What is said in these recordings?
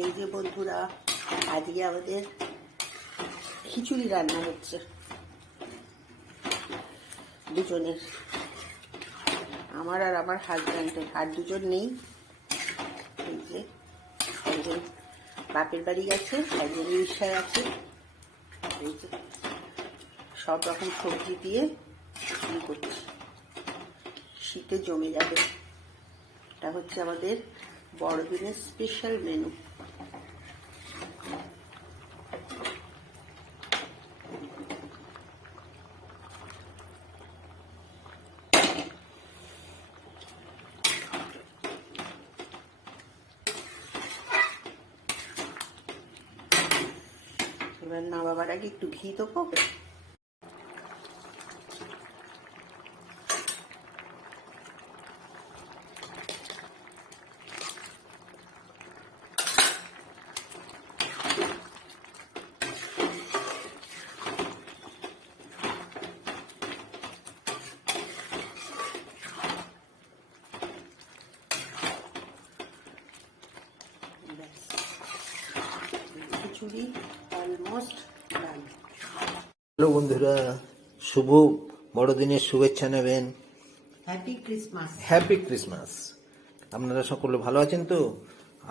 এই যে বন্ধুরা, আজকে আমাদের খিচুড়ি রান্না হচ্ছে দুজনের, আমার আর আমার হাজব্যান্ডের। আর দুজন নেই, এই যে একজন বাপের বাড়ি গেছে, একজন উড়িষ্যায় আছে। এই যে সব রকম সবজি দিয়ে খিচুড়ি করছি, শীতে জমে যাবে। এটা হচ্ছে আমাদের বড়দিনের স্পেশাল মেনু। এবার নামাবার আগে একটু ঘি দেবো। খিচুড়ি অলমোস্ট ডান। হ্যালো বন্ধুরা, শুভ বড়দিনের শুভেচ্ছা নেবেন। Happy Christmas. Happy Christmas. আপনারা সকলে ভালো আছেন তো?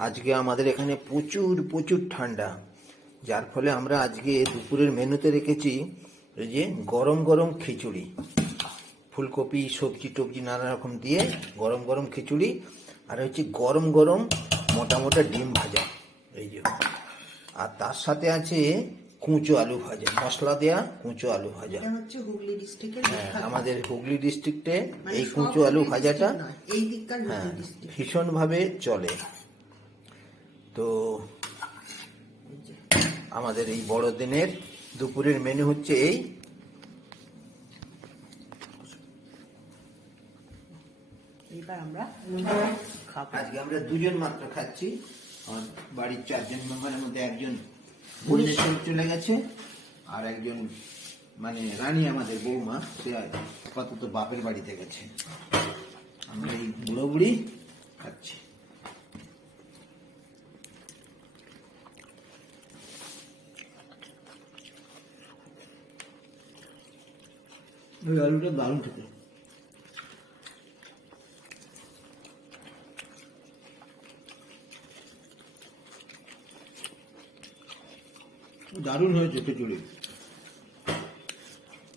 আজকে আমাদের এখানে প্রচুর প্রচুর ঠান্ডা, যার ফলে আমরা আজকে দুপুরের মেনুতে রেখেছি এই যে গরম গরম খিচুড়ি, ফুলকপি সবজি টবজি নানা রকম দিয়ে গরম গরম খিচুড়ি, আর হচ্ছে গরম গরম মোটা মোটা ডিম ভাজা, এই যে। আর তার সাথে আছে কুঁচো আলু ভাজা, মশলা দেয়া কুঁচো আলু ভাজা। এটা হচ্ছে হুগলি ডিস্ট্রিক্টের। হ্যাঁ, আমাদের হুগলি ডিস্ট্রিক্টে এই কুঁচো আলু ভাজাটা এই দিককার হ্যাঁ হুগলি ডিস্ট্রিক্ট ভীষণ ভাবে চলে। তো আমাদের এই বড়দিনের দুপুরের মেনু হচ্ছে এই। এবার আমরা খাবো। আজকে আমরা দুজন মাত্র খাচ্ছি, আমার বাড়ির 4 জন মেম্বারের মধ্যে একজন বিদেশে চলে গেছে, আর একজন মানে রানী আমাদের বৌমা, সে আপাতত বাপের বাড়িতে গেছে। আমরা এই বুড়ো বুড়ি খাচ্ছি। ওই আলুটা দারুণ খেতে। দারুণ হয়েছে খিচুড়ি।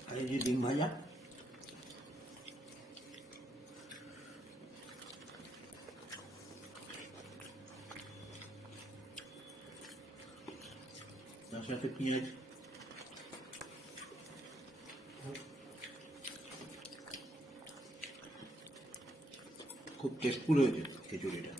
আর এই যে ডিম ভাজা, তার সাথে পেঁয়াজ, খুব টেস্টফুল হয়েছে খিচুড়িটা।